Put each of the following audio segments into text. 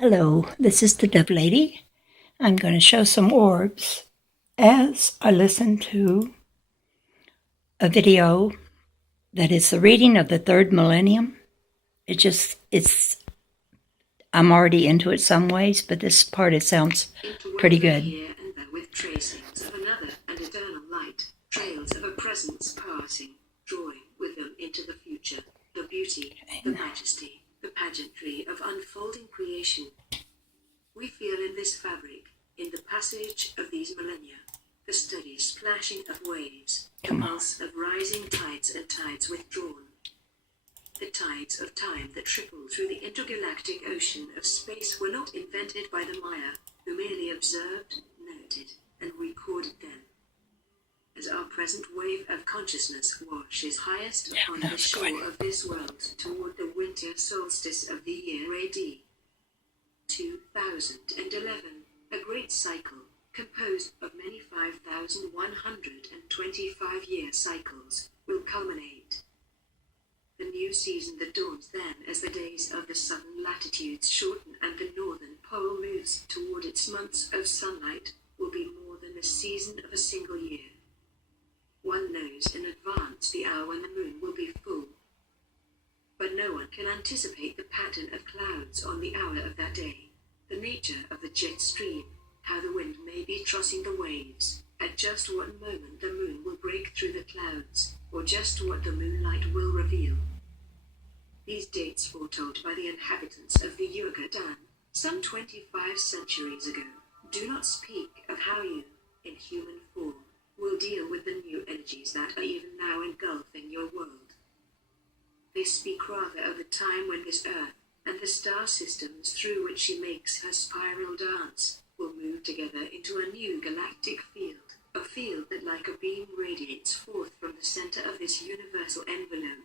Hello, this is the Dove Lady. I'm going to show some orbs as I listen to a video that is the reading of the Third Millennium. I'm already into it some ways, but this part, it sounds pretty good. Here and there with tracings of another and eternal light, trails of a presence passing, drawing with them into the future, the beauty, the majesty, the pageantry of unfolding creation. We feel in this fabric, in the passage of these millennia, the steady splashing of waves, the pulse of rising tides and tides withdrawn. The tides of time that trickle through the intergalactic ocean of space were not invented by the Maya, who merely observed, noted, and recorded them. As our present wave of consciousness washes highest upon the shore of this world toward the winter solstice of the year AD 2011, a great cycle, composed of many 5,125-year cycles, will culminate. The new season that dawns then as the days of the southern latitudes shorten and the northern pole moves toward its months of sunlight, will be more than the season of a single year. One knows in advance the hour when the moon will be full, but no one can anticipate the pattern of clouds on the hour of that day, the nature of the jet stream, how the wind may be tossing the waves, at just what moment the moon will break through the clouds, or just what the moonlight will reveal. These dates foretold by the inhabitants of the Yucatan, some 25 centuries ago, do not speak of how you, in human form, will deal with the new energies that are even now engulfing your world. They speak rather of the time when this earth, and the star systems through which she makes her spiral dance, will move together into a new galactic field, a field that like a beam radiates forth from the center of this universal envelope.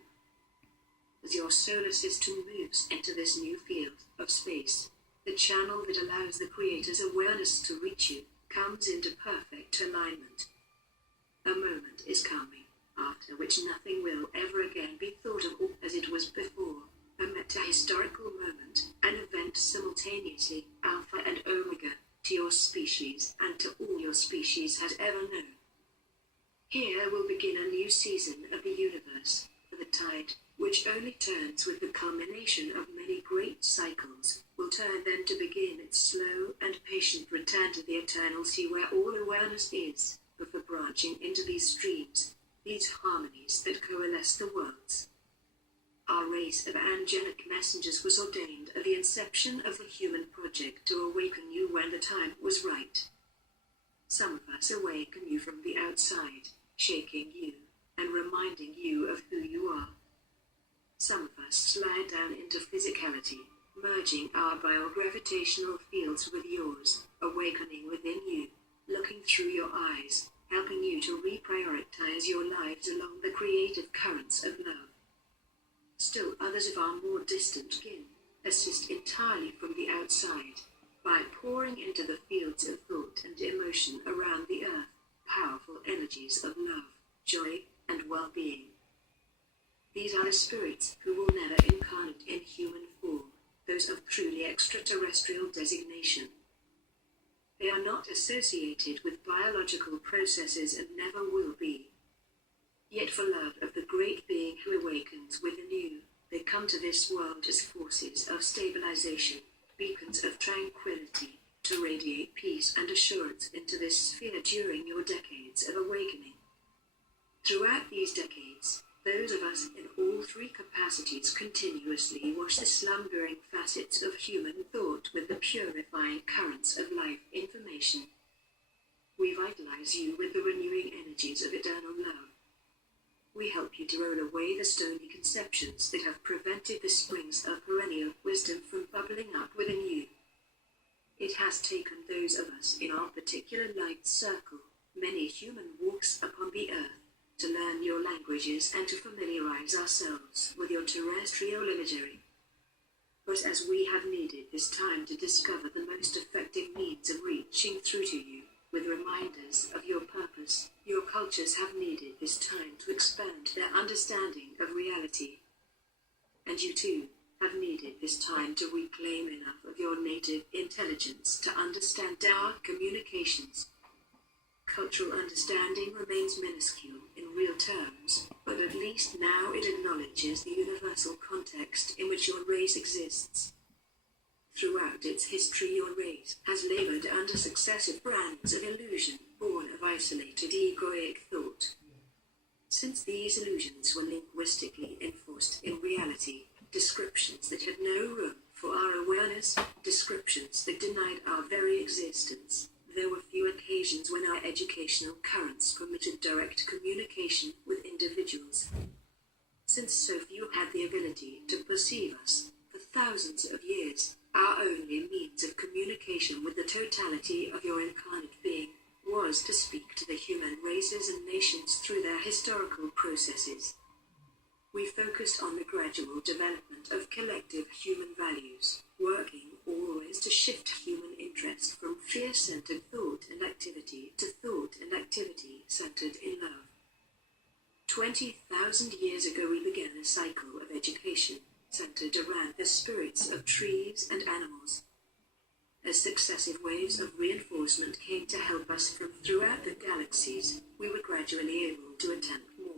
As your solar system moves into this new field of space, the channel that allows the Creator's awareness to reach you comes into perfect alignment. A moment is coming, after which nothing will ever again be thought of as it was before, a meta-historical moment, an event simultaneously alpha and omega to your species and to all your species has ever known. Here will begin a new season of the universe, for the tide, which only turns with the culmination of many great cycles, will turn then to begin its slow and patient return to the eternal sea where all awareness is, before branching into these streams, these harmonies that coalesce the worlds. Our race of angelic messengers was ordained at the inception of the human project to awaken you when the time was right. Some of us awaken you from the outside, shaking you, and reminding you of who you are. Some of us slide down into physicality, merging our biogravitational fields with yours, awakening within you, looking through your eyes, helping you to reprioritize your lives along the creative currents of love. Still others of our more distant kin assist entirely from the outside, by pouring into the fields of thought and emotion around the earth, powerful energies of love, joy, and well-being. These are the spirits who will never incarnate in human form, those of truly extraterrestrial designation. They are not associated with biological processes and never will be. Yet for love of the great being who awakens within you, they come to this world as forces of stabilization, beacons of tranquility, to radiate peace and assurance into this sphere during your decades of awakening. Throughout these decades, those of us in all three capacities continuously wash the slumbering facets of human thought with the purifying currents of life information. We vitalize you with the renewing energies of eternal love. We help you to roll away the stony conceptions that have prevented the springs of perennial wisdom from bubbling up within you. It has taken those of us in our particular light circle, many human walks upon the earth, to learn your languages and to familiarize ourselves with your terrestrial imagery. But as we have needed this time to discover the most effective means of reaching through to you, with reminders of your purpose, your cultures have needed this time to expand their understanding of reality. And you too have needed this time to reclaim enough of your native intelligence to understand our communications. Cultural understanding remains minuscule in real terms, but at least now it acknowledges the universal context in which your race exists. Throughout its history, your race has labored under successive brands of illusion, born of isolated egoic thought. Since these illusions were linguistically enforced in reality, descriptions that had no room for our awareness, descriptions that denied our very existence, there were few occasions when our educational currents permitted direct communication with individuals. Since so few had the ability to perceive us, for thousands of years, our only means of communication with the totality of your incarnate being was to speak to the human races and nations through their historical processes. We focused on the gradual development of collective human values, working always to shift human interest from fear-centered thought and activity to thought and activity centered in love. 20,000 years ago we began a cycle of education centered around the spirits of trees and animals. As successive waves of reinforcement came to help us from throughout the galaxies, we were gradually able to attempt more.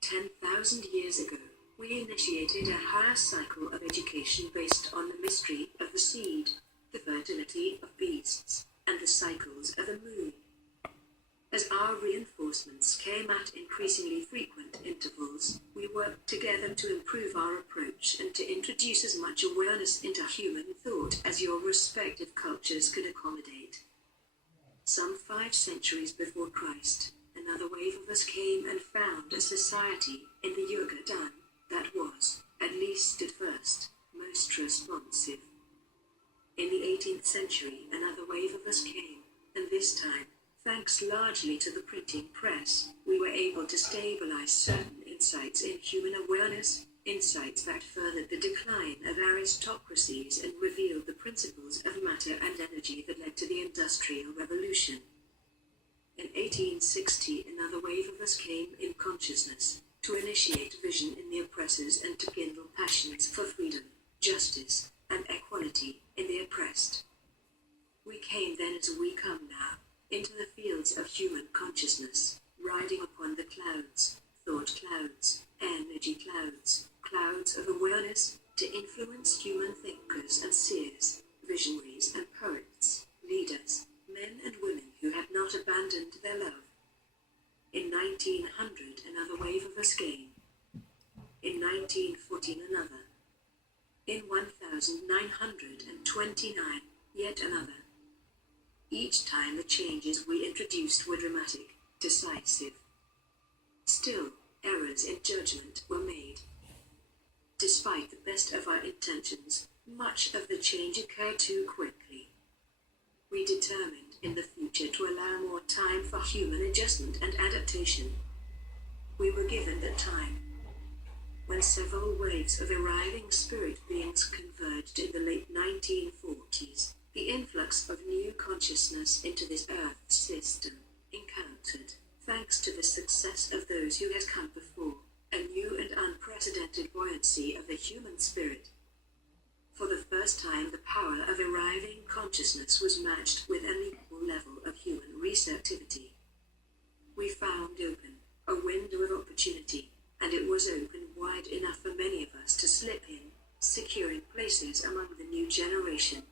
10,000 years ago, we initiated a higher cycle of education based on the mystery of the seed, the fertility of beasts, and the cycles of the moon. As our reinforcements came at increasingly frequent intervals, we worked together to improve our approach and to introduce as much awareness into human thought as your respective cultures could accommodate. Some 5 centuries before Christ, another wave of us came and found a society in the Yucatan that was, at least at first, most responsive. In the 18th century, another wave of us came, and this time, thanks largely to the printing press, we were able to stabilize certain insights in human awareness, insights that furthered the decline of aristocracies and revealed the principles of matter and energy that led to the Industrial Revolution. In 1860, another wave of us came in consciousness, to initiate vision in the oppressors and to kindle passions for freedom, justice, and equality in the oppressed. We came then as we come now, into the fields of human consciousness, riding upon the clouds, thought clouds, energy clouds, clouds of awareness, to influence human thinkers and seers, visionaries and poets, leaders, men and women who had not abandoned their love. In 1900, another wave of us came. In 1914, another. In 1929, yet another. Each time the changes we introduced were dramatic, decisive. Still, errors in judgment were made. Despite the best of our intentions, much of the change occurred too quickly. We determined in the future to allow more time for human adjustment and adaptation. We were given that time. When several waves of arriving spirit beings converged in the late 1940s, the influx of new consciousness into this Earth system encountered, thanks to the success of those who had come before, a new and unprecedented buoyancy of the human spirit. For the first time, the power of arriving consciousness was matched with an equal level of human receptivity. We found open a window of opportunity, and it was open wide enough for many of us to slip in, securing places among the new generation.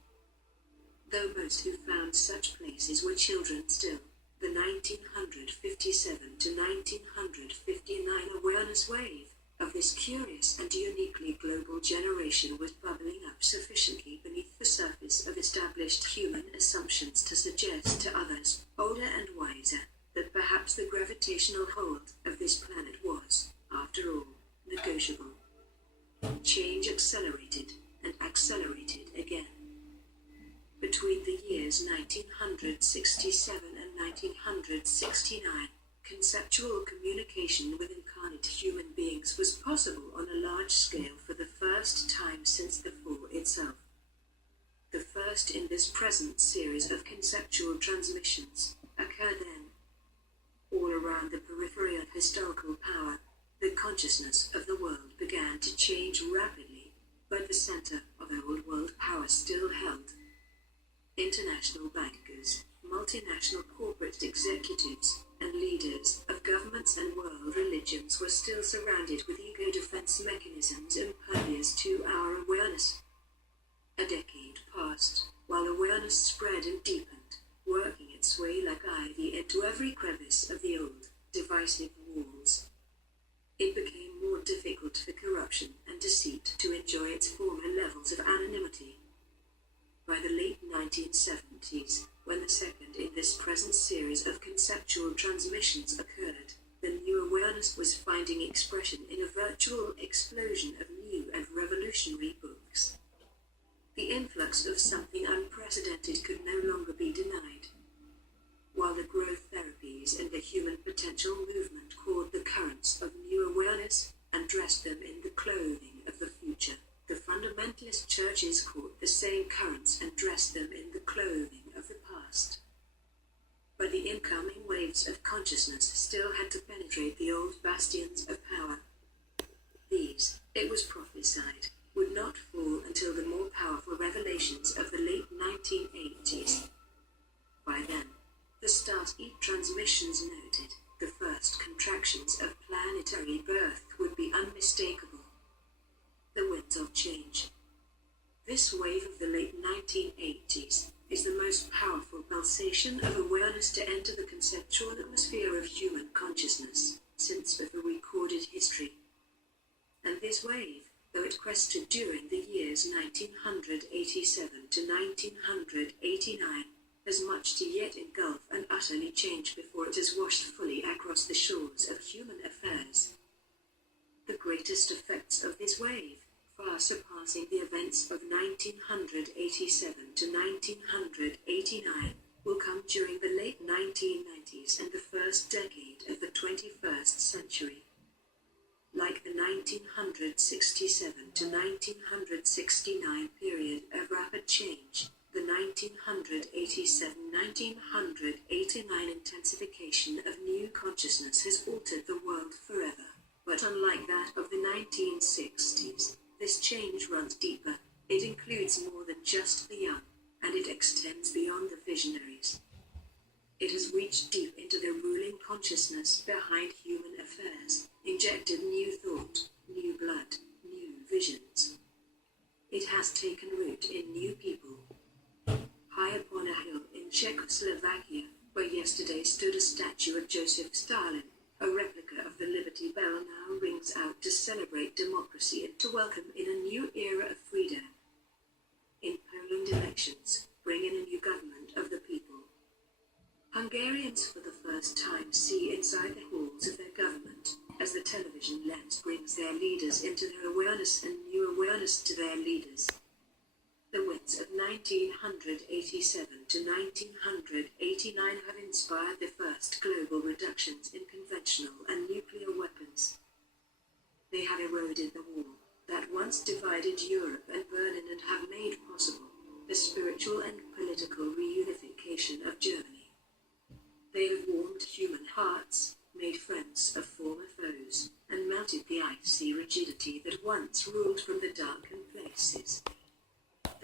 Though most who found such places were children still, the 1957 to 1959 awareness wave of this curious and uniquely global generation was bubbling up sufficiently beneath the surface of established human assumptions to suggest to others, older and wiser, that perhaps the gravitational hold of this planet was, after all, negotiable. Change accelerated and accelerated again. Between the years 1967 and 1969, conceptual communication with incarnate human beings was possible on a large scale for the first time since the Fall itself. The first in this present series of conceptual transmissions occurred then. All around the periphery of historical power, the consciousness of the world began to change rapidly, but the center of old world power still held. International bankers, multinational corporate executives, and leaders of governments and world religions were still surrounded with ego defense mechanisms impervious to our awareness. A decade passed, while awareness spread and deepened, working its way like ivy into every crevice of the old, divisive walls. It became more difficult for corruption and deceit to enjoy its former levels of anonymity. By the late 1970s, when the second in this present series of conceptual transmissions occurred, the new awareness was finding expression in a virtual explosion of new and revolutionary books. The influx of something unprecedented could no longer be denied. While the growth therapies and the human potential movement caught the currents of new awareness and dressed them in the clothing of the future, the fundamentalist churches caught the same currents and dressed them in the clothing of the past. But the incoming waves of consciousness still had to penetrate the old bastions of power. These, it was prophesied, would not fall until the more powerful revelations of the late 1980s. By then, the Stargate transmissions noted, the first contractions of planetary birth would be unmistakable. The winds of change. This wave of the late 1980s is the most powerful pulsation of awareness to enter the conceptual atmosphere of human consciousness since before recorded history. And this wave, though it crested during the years 1987 to 1989, has much to yet engulf and utterly change before it is washed fully across the shores of human affairs. The greatest effects of this wave, far surpassing the events of 1987 to 1989, will come during the late 1990s and the first decade of the 21st century. Like the 1967 to 1969 period of rapid change, the 1987-1989 intensification of new consciousness has altered the world forever. But unlike that of the 1960s, this change runs deeper. It includes more than just the young, and it extends beyond the visionaries. It has reached deep into the ruling consciousness behind human affairs, injected new thought, new blood, new visions. It has taken root in new people. High upon a hill in Czechoslovakia, where yesterday stood a statue of Joseph Stalin, a replica of the Liberty Bell now rings out to celebrate democracy and to welcome in a new era of freedom. In Poland elections, bring in a new government of the people. Hungarians for the first time see inside the halls of their government, as the television lens brings their leaders into their awareness and new awareness to their leaders. The winds of 1987 to 1989 have inspired the first global reductions in conventional and nuclear weapons. They have eroded the wall that once divided Europe and Berlin and have made possible the spiritual and political reunification of Germany. They have warmed human hearts, made friends of former foes, and melted the icy rigidity that once ruled from the darkened places.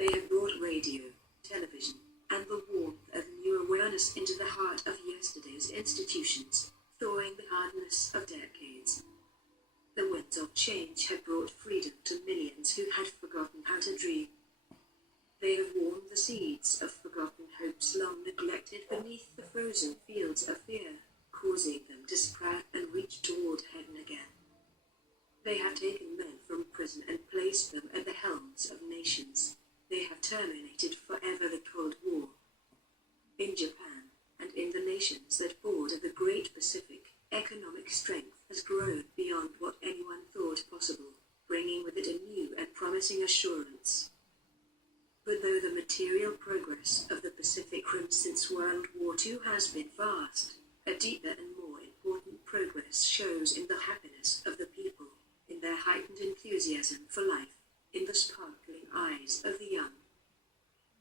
They have brought radio, television, and the warmth of new awareness into the heart of yesterday's institutions, thawing the hardness of decades. The winds of change have brought freedom to millions who had forgotten how to dream. They have warmed the seeds of forgotten hopes long neglected beneath the frozen fields of fear, causing them to sprout and reach toward heaven again. They have taken men from prison and placed them at the helms of nations. They have terminated forever the Cold War. In Japan, and in the nations that border the Great Pacific, economic strength has grown beyond what anyone thought possible, bringing with it a new and promising assurance. But though the material progress of the Pacific Rim since World War II has been vast, a deeper and more important progress shows in the happiness of the people, in their heightened enthusiasm for life, in the sparkling eyes of the young.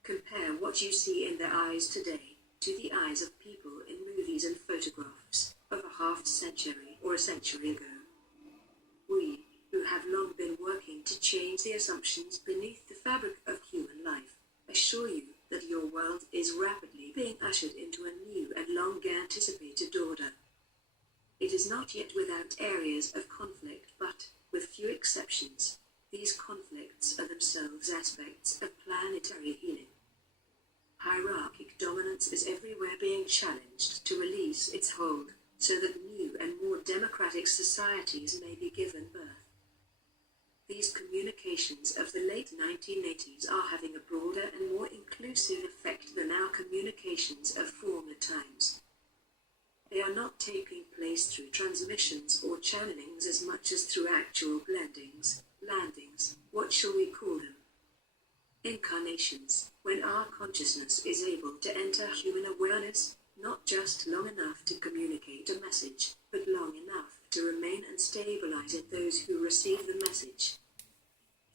Compare what you see in their eyes today to the eyes of people in movies and photographs of a half century or a century ago. We, who who have long been working to change the assumptions beneath the fabric of human life, assure you that your world is rapidly being ushered into a new and long-anticipated order. It is not yet without areas of conflict, but, with few exceptions, these conflicts are themselves aspects of planetary healing. Hierarchic dominance is everywhere being challenged to release its hold, so that new and more democratic societies may be given birth. These communications of the late 1980s are having a broader and more inclusive effect than our communications of former times. They are not taking place through transmissions or channelings as much as through actual blendings, landings, what shall we call them? Incarnations, when our consciousness is able to enter human awareness, not just long enough to communicate a message, but long enough to remain and stabilize in those who receive the message.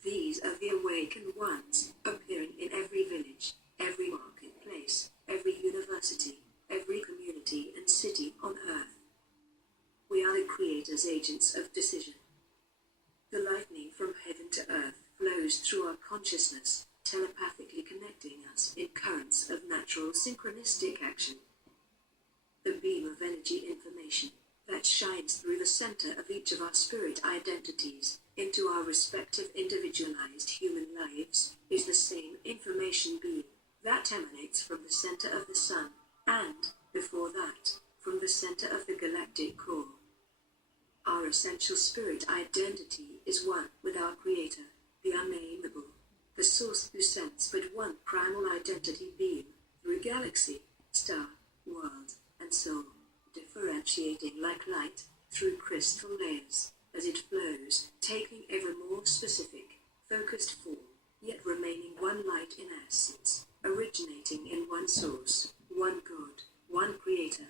These are the awakened ones, appearing in every village, every marketplace, every university, every community and city on earth. We are the Creator's agents of decision. The lightning from heaven to earth flows through our consciousness, telepathically connecting us in currents of natural synchronistic action. The beam of energy information that shines through the center of each of our spirit identities into our respective individualized human lives is the same information beam that emanates from the center of the sun, and, before that, from the center of the galactic core. Our essential spirit identity is one with our Creator, the unnameable, the source who sends but one primal identity beam through galaxy, star, world, and soul, differentiating like light through crystal layers as it flows, taking ever more specific, focused form, yet remaining one light in essence, originating in one source, one God, one Creator.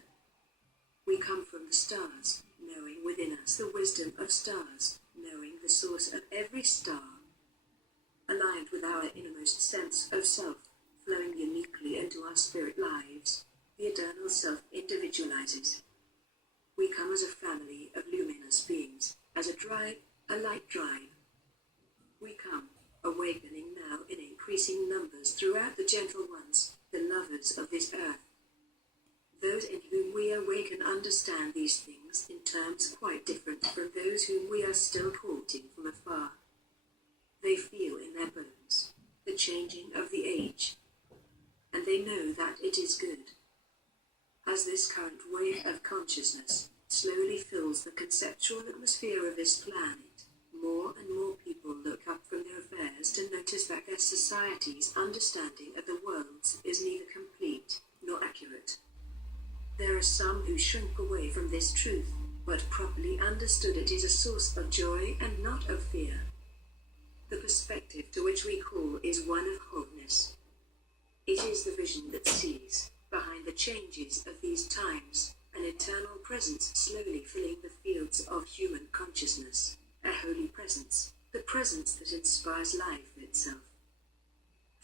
We come from the stars, knowing within us the wisdom of stars, knowing the source of every star, aligned with our innermost sense of self, flowing uniquely into our spirit lives. The eternal self individualizes. We come as a family of luminous beings, as a drive, a light drive. We come, awakening now in increasing numbers throughout the gentle ones, the lovers of this earth. Those in whom we awaken understand these things in terms quite different from those whom we are still courting from afar. They feel in their bones the changing of the age, and they know that it is good. As this current wave of consciousness slowly fills the conceptual atmosphere of this planet, more and more people look up from their affairs to notice that their society's understanding of the world is neither complete nor accurate. There are some who shrink away from this truth, but properly understood it is a source of joy and not of fear. The perspective to which we call is one of wholeness. It is the vision that sees, behind the changes of these times, an eternal presence slowly filling the fields of human consciousness, a holy presence, the presence that inspires life itself.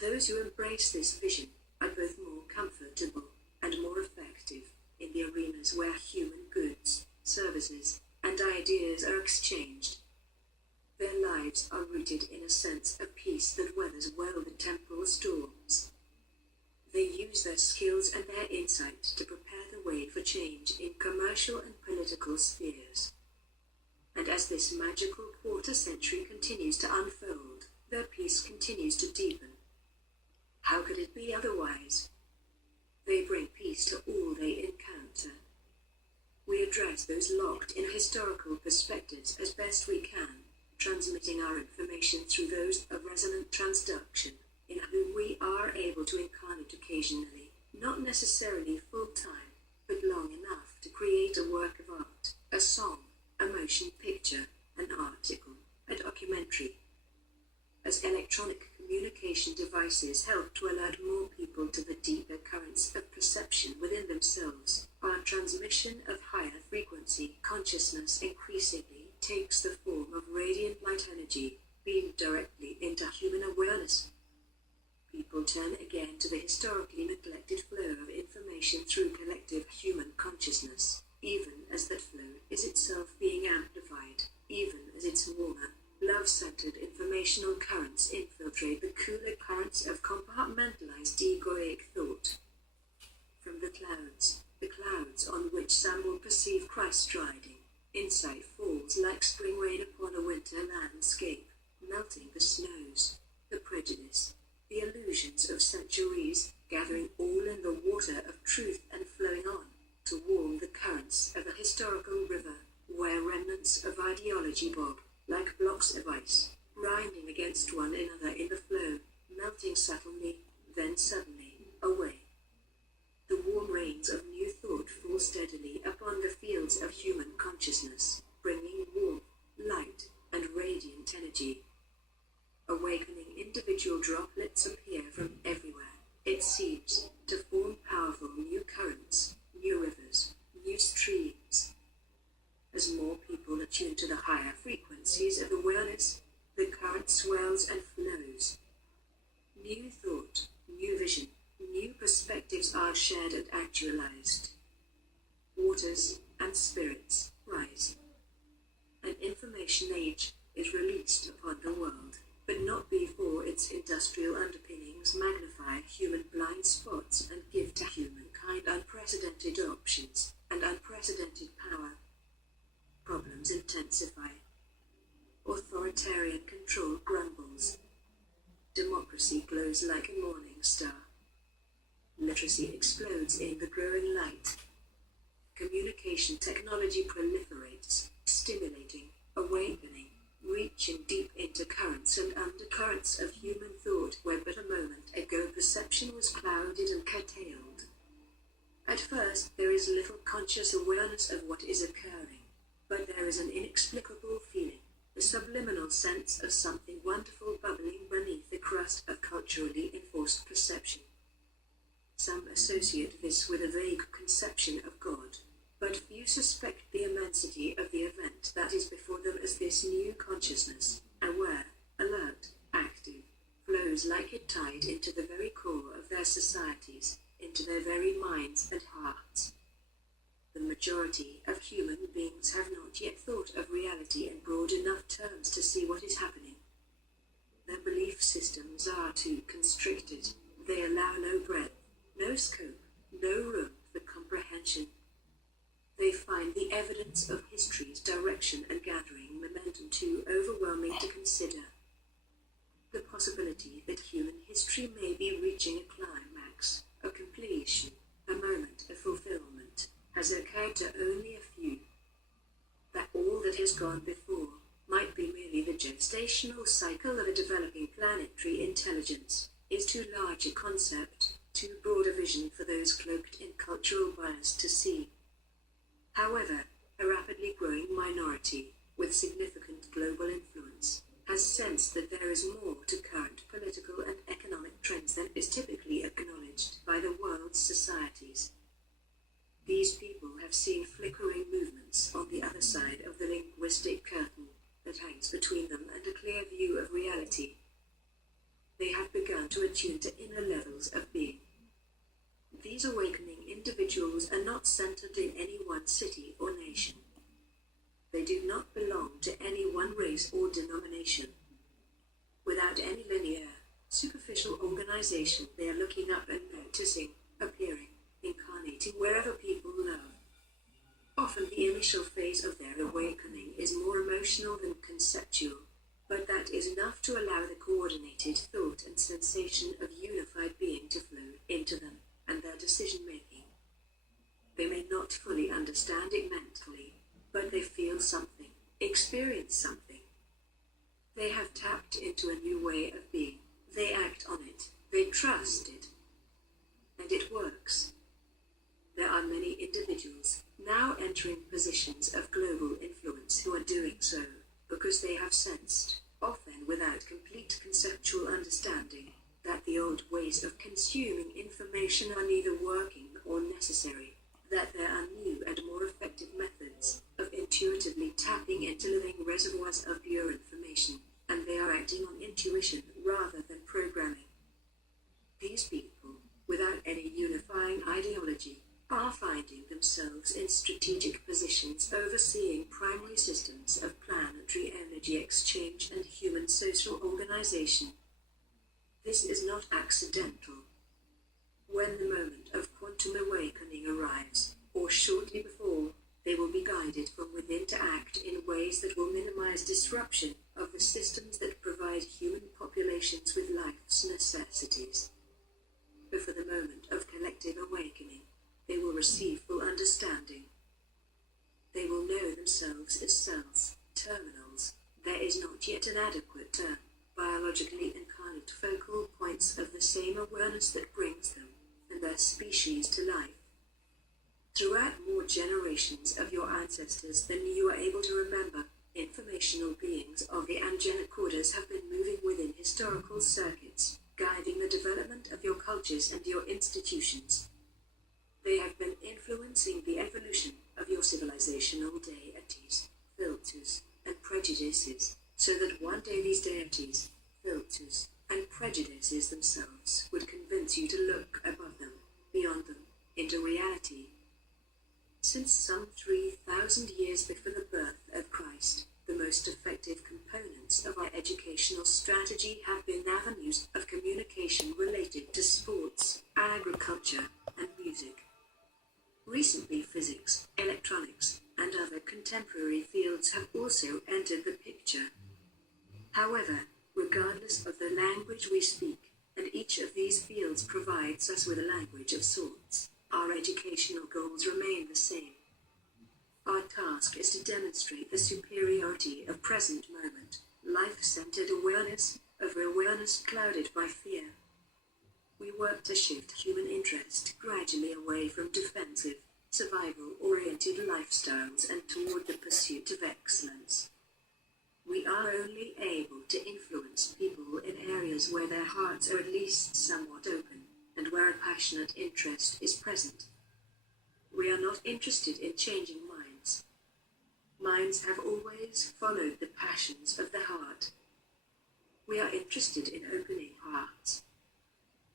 Those who embrace this vision are both more comfortable and more effective in the arenas where human goods, services, and ideas are exchanged. Their lives are rooted in a sense of peace that weathers well the temporal storms. They use their skills and their insight to prepare the way for change in commercial and political spheres. And as this magical quarter century continues to unfold, their peace continues to deepen. How could it be otherwise? They bring peace to all they encounter. We address those locked in historical perspectives as best we can, transmitting our information through those of resonant transduction, in whom we are able to incarnate occasionally, not necessarily full-time, but long enough to create a work of art, a song, a motion picture, an article, a documentary. As electronic communication devices help to alert more people to the deeper currents of perception within themselves, our transmission of higher frequency consciousness increasingly takes the form of radiant light energy, beamed directly into human awareness. People turn again to the historically neglected flow of information through collective human consciousness, even as that flow is itself being amplified, even as its warmer, love-centered informational currents infiltrate the cooler currents of compartmentalized egoic thought. From the clouds on which some will perceive Christ striding, insight falls like spring rain upon a winter landscape, melting the snows, the prejudice, the illusions of centuries, gathering all in the water of truth and flowing on, to warm the currents of a historical river, where remnants of ideology bob, like blocks of ice, grinding against one another in the flow, melting subtly, then suddenly, away. The warm rains of new thought fall steadily upon the fields of human consciousness, bringing warmth, light, and radiant energy. Awakening individual droplets appear from everywhere, it seems, to form powerful new currents, new rivers, new streams. As more people attune to the higher frequencies of awareness, the current swells and flows. New thought, new vision, new perspectives are shared and actualized. Waters and spirits rise. An information age is released upon the world, but not before its industrial underpinnings magnify human blind spots and give to humankind unprecedented options and unprecedented power. Problems intensify. Authoritarian control grumbles. Democracy glows like a morning star. Literacy explodes in the growing light. Communication technology proliferates, stimulating, awakening, reaching deep into currents and undercurrents of human thought where but a moment ago perception was clouded and curtailed. At first, there is little conscious awareness of what is occurring, but there is an inexplicable feeling, a subliminal sense of something wonderful bubbling beneath the crust of culturally enforced perception. Some associate this with a vague conception of God, but few suspect the immensity of the event that is before them as this new consciousness, aware, alert, active, flows like a tide into the very core of their societies, into their very minds and hearts. The majority of human beings have not yet thought of reality in broad enough terms to see what is happening. Their belief systems are too constricted, they allow no breadth, no scope, no room for comprehension. They find the evidence of history's direction and gathering momentum too overwhelming to consider. The possibility that human history may be reaching a climax, a completion, a moment of fulfillment, has occurred to only a few. That all that has gone before might be merely the gestational cycle of a developing planetary intelligence is too large a concept, too broad a vision for those cloaked in cultural bias to see. However, a rapidly growing minority, with significant global influence, has sensed that there is more to current political and economic trends than is typically acknowledged by the world's societies. These people have seen flickering movements on the other side of the linguistic curtain that hangs between them and a clear view of reality. They have begun to attune to inner levels of being. These awakening individuals are not centered in any one city or nation. They do not belong to any one race or denomination. Without any linear, superficial organization, they are looking up and noticing, appearing, incarnating wherever people love. Often the initial phase of their awakening is more emotional than conceptual, but that is enough to allow the coordinated thought and sensation of unified being to flow into them and their decision-making. They may not fully understand it mentally, but they feel something, experience something. They have tapped into a new way of being. They act on it. They trust it. And it works. There are many individuals now entering positions of global influence who are doing so because they have sensed, often without complete conceptual understanding, that the old ways of consuming information are neither working or necessary, that there are new and more effective methods of intuitively tapping into living reservoirs of pure information, and they are acting on intuition rather than programming. These people, without any unifying ideology, are finding themselves in strategic positions overseeing primary systems of planetary energy. energy exchange and human social organization. This is not accidental. When the moment of quantum awakening arrives, or shortly before, they will be guided from within to act in ways that will minimize disruption of the systems that provide human populations with life's necessities. Before the moment of collective awakening, they will receive full understanding. They will know themselves as cells, terminals. There is not yet an adequate term, biologically incarnate focal points of the same awareness that brings them and their species to life. Throughout more generations of your ancestors than you are able to remember, informational beings of the angelic orders have been moving within historical circuits, guiding the development of your cultures and your institutions. They have been influencing the evolution of your civilizational deities, filters, and prejudices, so that one day these deities, filters, and prejudices themselves would convince you to look above them, beyond them, into reality. Since some 3,000 years before the birth of Christ, the most effective components of our educational strategy have been avenues of communication related to sports, agriculture, and music. Recently, physics, electronics, and other contemporary fields have also entered the picture. However, regardless of the language we speak, and each of these fields provides us with a language of sorts, our educational goals remain the same. Our task is to demonstrate the superiority of present moment, life-centered awareness, over awareness clouded by fear. We work to shift human interest gradually away from defensive, survival-oriented lifestyles and toward the pursuit of excellence. We are only able to influence people in areas where their hearts are at least somewhat open, and where a passionate interest is present. We are not interested in changing minds. Minds have always followed the passions of the heart. We are interested in opening hearts.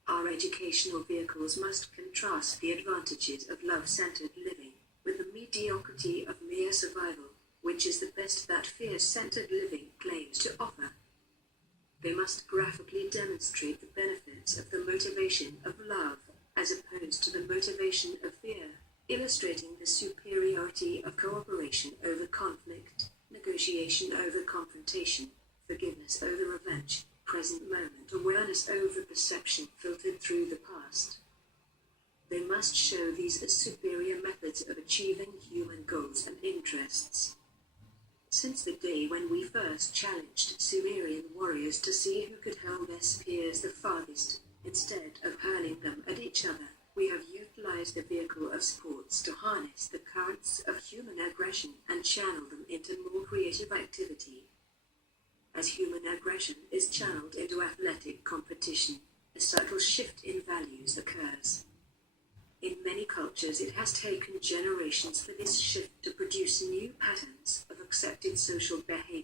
Our educational vehicles must contrast the advantages of love-centered living with the mediocrity of mere survival, which is the best that fear-centered living claims to offer. They must graphically demonstrate the benefits of the motivation of love as opposed to the motivation of fear, illustrating the superiority of cooperation over conflict, negotiation over confrontation, forgiveness over revenge, present moment awareness over perception filtered through the past. They must show these as superior methods of achieving human goals and interests. Since the day when we first challenged Sumerian warriors to see who could hurl their spears the farthest, instead of hurling them at each other, we have utilized the vehicle of sports to harness the currents of human aggression and channel them into more creative activity. As human aggression is channeled into athletic competition, a subtle shift in values occurs. In many cultures, it has taken generations for this shift to produce new patterns of accepted social behavior.